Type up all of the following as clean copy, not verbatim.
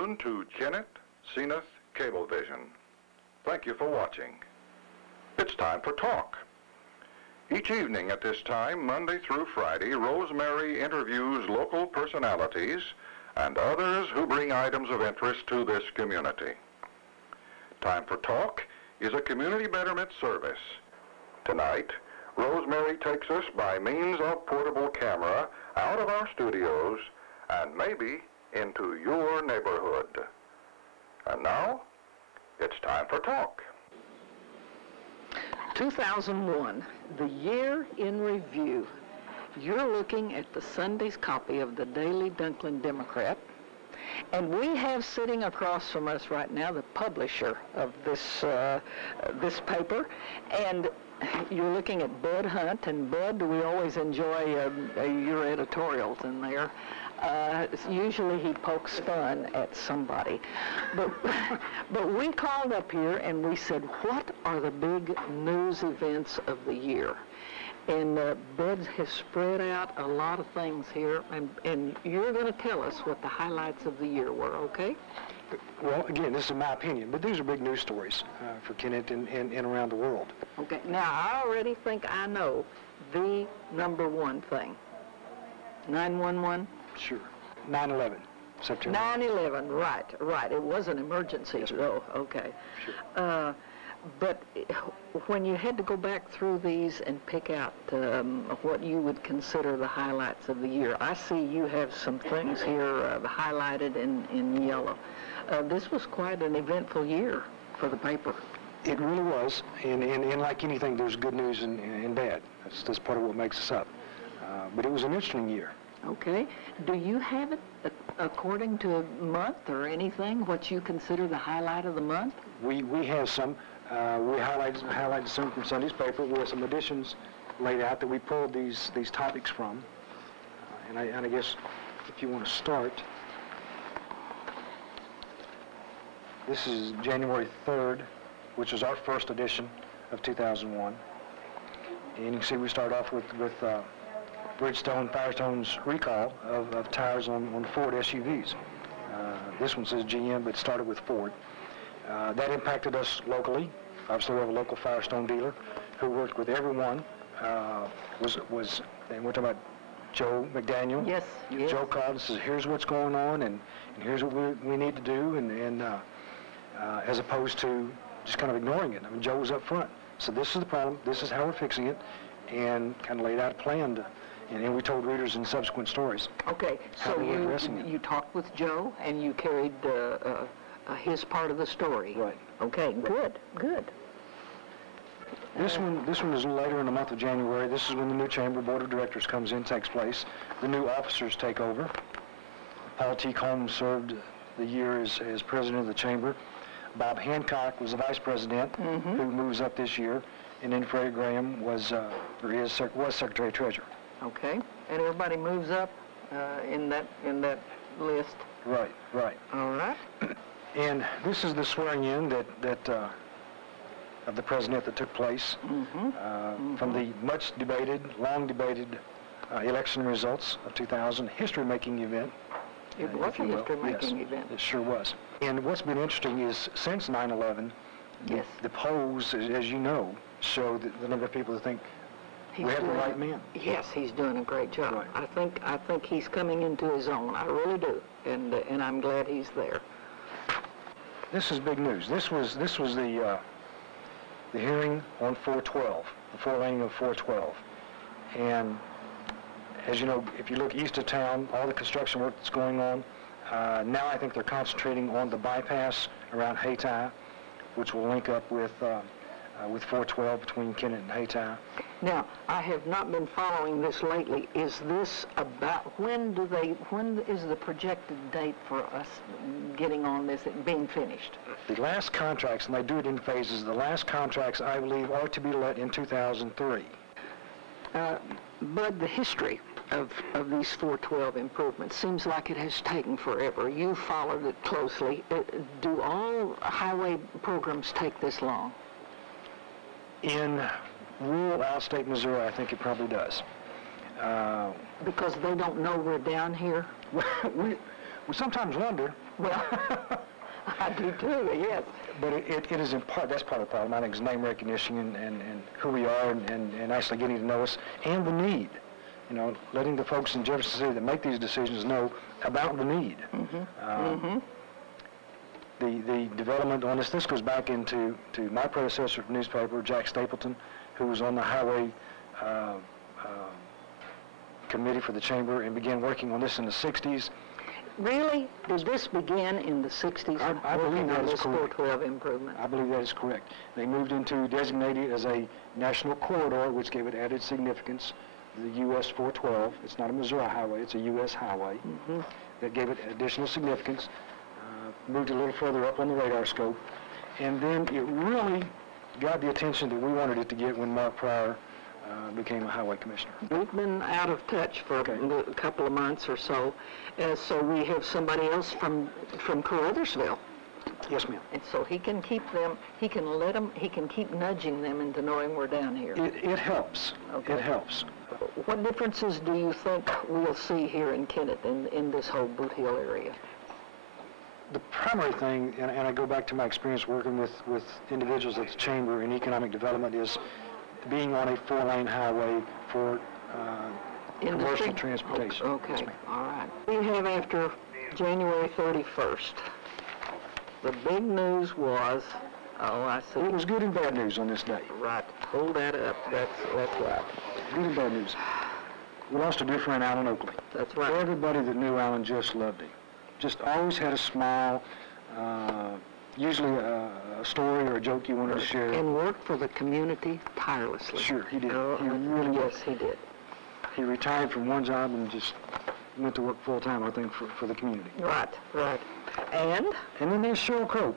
tuned to Kennett Zenith Cablevision. Thank you for watching. It's time for talk. Each evening at this time, Monday through Friday, Rosemary interviews local personalities and others who bring items of interest to this community. Time for Talk is a community betterment service. Tonight, Rosemary takes us by means of portable camera out of our studios and maybe into your neighborhood. And now, it's time for Talk. 2001, the year in review. You're looking at the Sunday's copy of the Daily Dunklin Democrat, and we have sitting across from us right now the publisher of this paper, and you're looking at Bud Hunt, and Bud, we always enjoy your editorials in there. Usually he pokes fun at somebody. But we called up here and we said, what are the big news events of the year? And Bud has spread out a lot of things here, and you're going to tell us what the highlights of the year were, okay? Well, again, this is my opinion, but these are big news stories for Kennett and around the world. Okay, now I already think I know the number one thing. 911? Sure. 9/11, September. 9/11, right. It was an emergency, though. Okay. Sure. But when you had to go back through these and pick out what you would consider the highlights of the year, I see you have some things here highlighted in yellow. This was quite an eventful year for the paper. It really was, and like anything, there's good news and bad. That's part of what makes us up. But it was an interesting year. Okay. Do you have it according to a month or anything, what you consider the highlight of the month? We have some. We highlighted some from Sunday's paper. We have some additions laid out that we pulled these topics from. And I guess if you want to start, this is January 3rd, which was our first edition of 2001. And you can see we start off with Firestone's recall of tires on Ford SUVs. This one says GM, but it started with Ford. That impacted us locally. Obviously, we have a local Firestone dealer who worked with everyone. And we're talking about Joe McDaniel. Yes. Joe called and says, here's what's going on, and here's what we need to do, and as opposed to just kind of ignoring it. I mean, Joe was up front. So this is the problem. This is how we're fixing it, and kind of laid out a plan and we told readers in subsequent stories. Okay, so you talked with Joe and you carried his part of the story. Right. Okay, good. This one is later in the month of January. This is when the new Chamber Board of Directors comes in, takes place. The new officers take over. Paul T. Combs served the year as president of the Chamber. Bob Hancock was the vice president, who moves up this year, and then Freddie Graham was secretary treasurer. Okay, and everybody moves up in that list. Right. All right. And this is the swearing in that of the president that took place from the much debated, long debated election results of 2000, history-making event. It was a history-making event. It sure was. And what's been interesting is since 9/11, the polls, as you know, show the number of people that think we have the right man. Yes, he's doing a great job. Right. I think he's coming into his own. I really do, and I'm glad he's there. This is big news. This was the hearing on 412, the forelaning of 412, and as you know, if you look east of town, all the construction work that's going on. Now I think they're concentrating on the bypass around Hayti, which will link up with 412 between Kennett and Hayti. Now, I have not been following this lately. Is this about, when is the projected date for us getting on this, being finished? The last contracts, and they do it in phases, the last contracts I believe are to be let in 2003. Bud, the history of these 412 improvements seems like it has taken forever. You followed it closely. Do all highway programs take this long? In rural outstate Missouri, I think it probably does. Because they don't know we're down here? We We sometimes wonder. Well, I do too, yes. But it is in part, that's part of the problem. I think it's name recognition and who we are and actually getting to know us and the need. You know, letting the folks in Jefferson City that make these decisions know about the need. The development on this goes back into my predecessor at the newspaper, Jack Stapleton, who was on the highway committee for the chamber and began working on this in the 60s. Really? Did this begin in the 60s? I believe that is correct. 412 improvement. I believe that is correct. They moved into designated as a national corridor, which gave it added significance. The US 412, it's not a Missouri highway, it's a US highway. That gave it additional significance. Moved a little further up on the radar scope. And then it really got the attention that we wanted it to get when Mark Pryor became a highway commissioner. We've been out of touch for a couple of months or so, so we have somebody else from Caruthersville. Yes, ma'am. And so he can keep them, he can keep nudging them into knowing we're down here. It helps. Okay. It helps. What differences do you think we'll see here in Kennett in this whole Boot Hill area? The primary thing, and I go back to my experience working with individuals at the Chamber in economic development, is being on a 4-lane highway for commercial transportation. Okay, Yes, ma'am. all right. We have after January 31st. The big news was, oh, I see. It was good and bad news on this day. Right, hold that up. That's right. Good and bad news. We lost a dear friend, Alan Oakley. That's right. Everybody that knew Alan just loved him. Just always had a smile, usually a story or a joke you wanted to share. And worked for the community tirelessly. Sure, he did. Oh, He really yes, was. he did. He retired from one job and just went to work full-time, I think, for the community. Right, right. And? And then there's Cheryl Crow,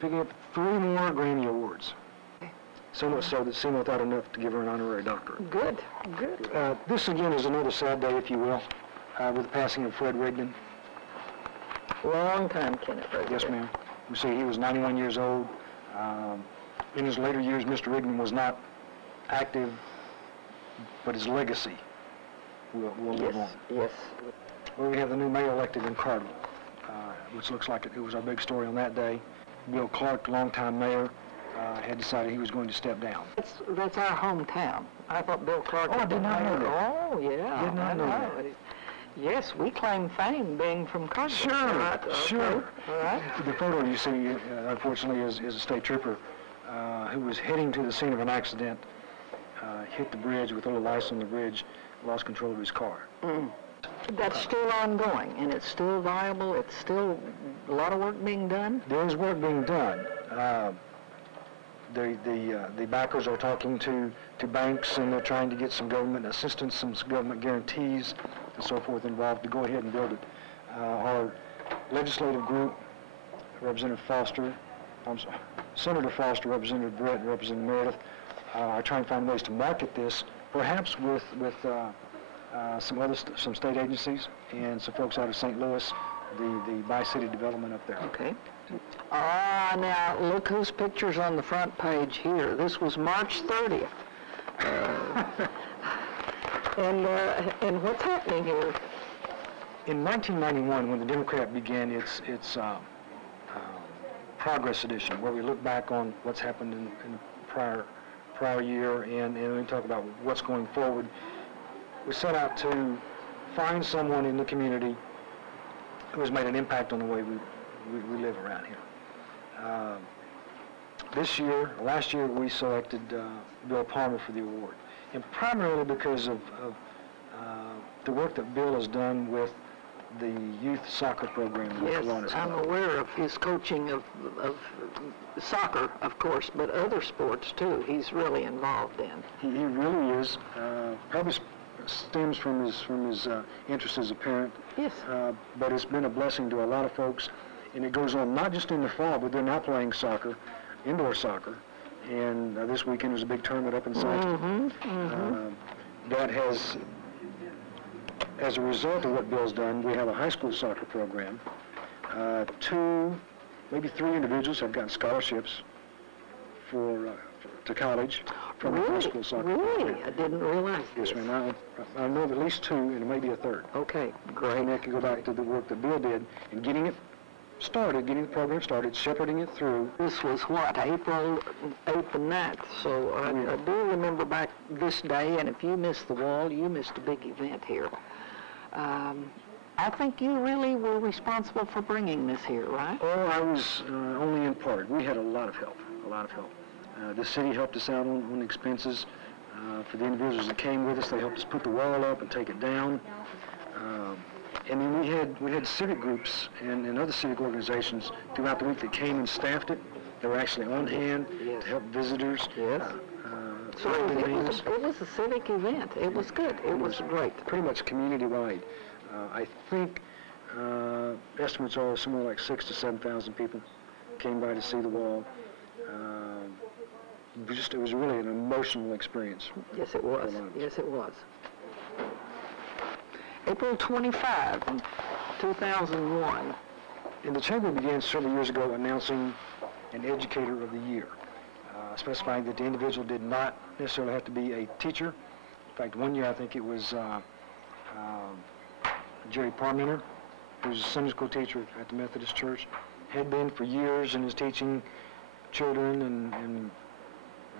picking up 3 more Grammy Awards. So much so that Seymour thought enough to give her an honorary doctorate. Good, good. This, again, is another sad day, if you will, with the passing of Fred Rigdon. Long time, Kennett. Yes, ma'am. You see, he was 91 years old. In his later years, Mr. Rigdon was not active, but his legacy will live on. Yes. Well, we have the new mayor elected in Cardinal, which looks like it was our big story on that day. Bill Clark, longtime mayor, had decided he was going to step down. That's our hometown. I thought Bill Clark... Oh, I did not know that. Oh, yeah. Did not know that. Yes, we claim fame being from Cardinal. Sure, Right, sure. Okay. All right. The photo you see, unfortunately, is a state trooper who was heading to the scene of an accident, hit the bridge with a little ice on the bridge, lost control of his car. That's still ongoing, and it's still viable. It's still a lot of work being done. There is work being done. The backers are talking to banks, and they're trying to get some government assistance, some government guarantees, and so forth involved to go ahead and build it. Our legislative group, Representative Foster, Senator Foster, Representative Brett, and Representative Meredith, are trying to find ways to market this, perhaps with some state agencies and some folks out of St. Louis, the bi-city development up there. Okay. Now look whose picture's on the front page here. This was March 30th. And what's happening here? In 1991, when the Democrat began its Progress Edition, where we look back on what's happened in the prior year and we talk about what's going forward, we set out to find someone in the community who has made an impact on the way we live around here. Last year, we selected Bill Palmer for the award, and primarily because of the work that Bill has done with the youth soccer program. Yes, I'm aware of his coaching of soccer, of course, but other sports too. He's really involved in. He really is. Probably stems from his interest as a parent. Yes. But it's been a blessing to a lot of folks, and it goes on not just in the fall, but they're now playing soccer, indoor soccer, and this weekend was a big tournament up in Saxton. That has, as a result of what Bill's done, we have a high school soccer program. 2, maybe 3 individuals have gotten scholarships to college. from the high school soccer Really? program. I didn't realize this. Yes, ma'am. I know of at least 2, and it may be a 3rd. Okay, great. And that can go back to the work that Bill did in getting it started, getting the program started, shepherding it through. This was what, April 8th and 9th, so I do remember back this day, and if you missed the wall, you missed a big event here. I think you really were responsible for bringing this here, right? Oh, I was only in part. We had a lot of help, the city helped us out on expenses. For the individuals that came with us, they helped us put the wall up and take it down. And then we had civic groups and other civic organizations throughout the week that came and staffed it. They were actually on hand to help visitors. Yes. So it was a civic event. It was good. It was great. Pretty much community-wide. I think estimates are somewhere like 6,000 to 7,000 people came by to see the wall. It was really an emotional experience. Yes, it was. Yes, it was. April 25, 2001. And the Chamber began several years ago announcing an Educator of the Year, specifying that the individual did not necessarily have to be a teacher. In fact, one year I think it was Jerry Parmenter, who's a Sunday school teacher at the Methodist Church, had been for years and is teaching children and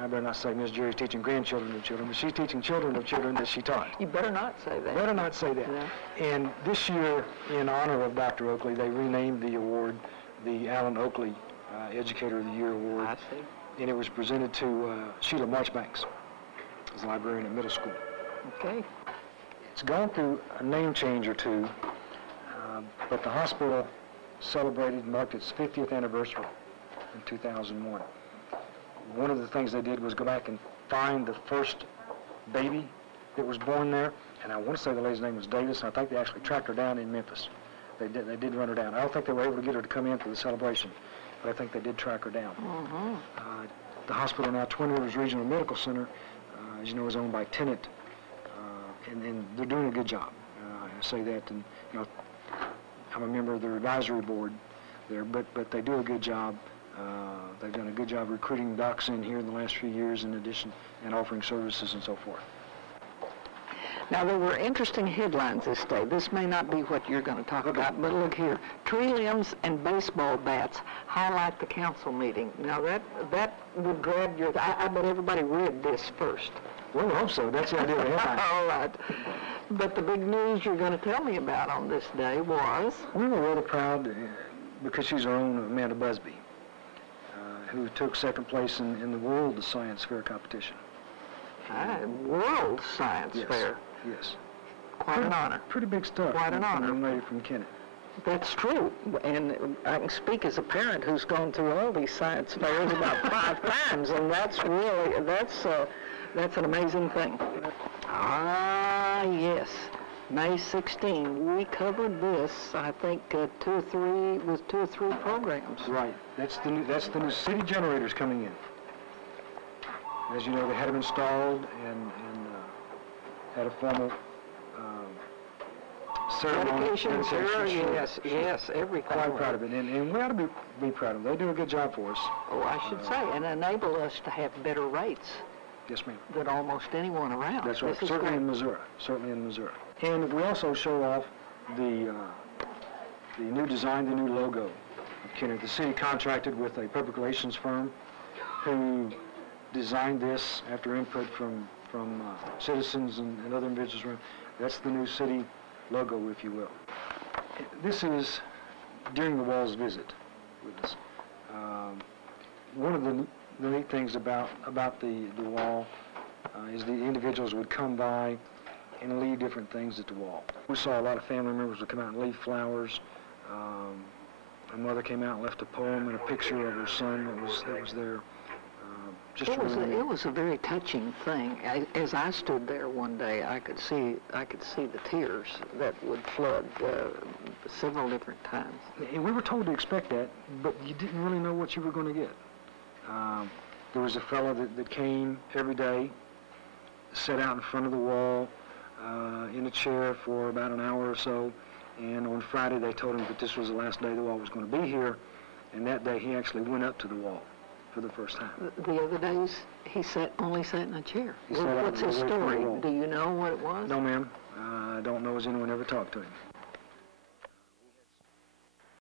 I better not say Miss Jerry's teaching grandchildren of children, but she's teaching children of children that she taught. You better not say that. Better not say that. Yeah. And this year, in honor of Dr. Oakley, they renamed the award the Alan Oakley Educator of the Year Award. I see. And it was presented to Sheila Marchbanks, as a librarian at middle school. Okay. It's gone through a name change or two, but the hospital celebrated, marked its 50th anniversary in 2001. One of the things they did was go back and find the first baby that was born there, and I want to say the lady's name was Davis, and I think they actually tracked her down in Memphis. They did run her down. I don't think they were able to get her to come in for the celebration, but I think they did track her down. Mm-hmm. The hospital now, Twin Rivers Regional Medical Center, as you know, is owned by Kennett, and they're doing a good job. I say that, and I'm a member of their advisory board there, but they do a good job. They've done a good job recruiting docs in here in the last few years, in addition, and offering services and so forth. Now, there were interesting headlines this day. This may not be what you're going to talk about, but look here. Tree limbs and baseball bats highlight the council meeting. Now, that would grab your... I bet everybody read this first. Well, I hope so. That's the idea of the headline. All right. But the big news you're going to tell me about on this day was... We were rather proud because she's our own Amanda Busby, who took second place in the World Science Fair competition. World Science Fair. Yes. Quite an honor. Pretty big stuff. Quite an honor. From a lady from Kennett. That's true, and I can speak as a parent who's gone through all these science fairs about 5 times, and that's an amazing thing. Ah, yes. May 16, we covered this, I think, 2 or 3 programs. Right. That's the new city generators coming in. As you know, they had them installed and had a formal ceremony. Dedication, yes, everything. Quite proud of it, and we ought to be proud of them. They do a good job for us. Oh, I should say, and enable us to have better rates. Yes, ma'am. Than almost anyone around. That's right. Certainly in Missouri. And we also show off the new design, the new logo of Kennett. The city contracted with a public relations firm who designed this after input from citizens and other individuals around. That's the new city logo, if you will. This is during the Wall's visit with us. One of the neat things about the wall is the individuals would come by and leave different things at the wall. We saw a lot of family members would come out and leave flowers. My mother came out and left a poem and a picture of her son that was there. It was a very touching thing. As I stood there one day, I could see the tears that would flood several different times. And we were told to expect that, but you didn't really know what you were going to get. There was a fellow that came every day, sat out in front of the wall in a chair for about an hour or so, and on Friday they told him that this was the last day the wall was going to be here, and that day he actually went up to the wall for the first time. The other days, he only sat in a chair. He sat What's his away from the story? wall. Do you know what it was? No, ma'am. I don't know as anyone ever talked to him.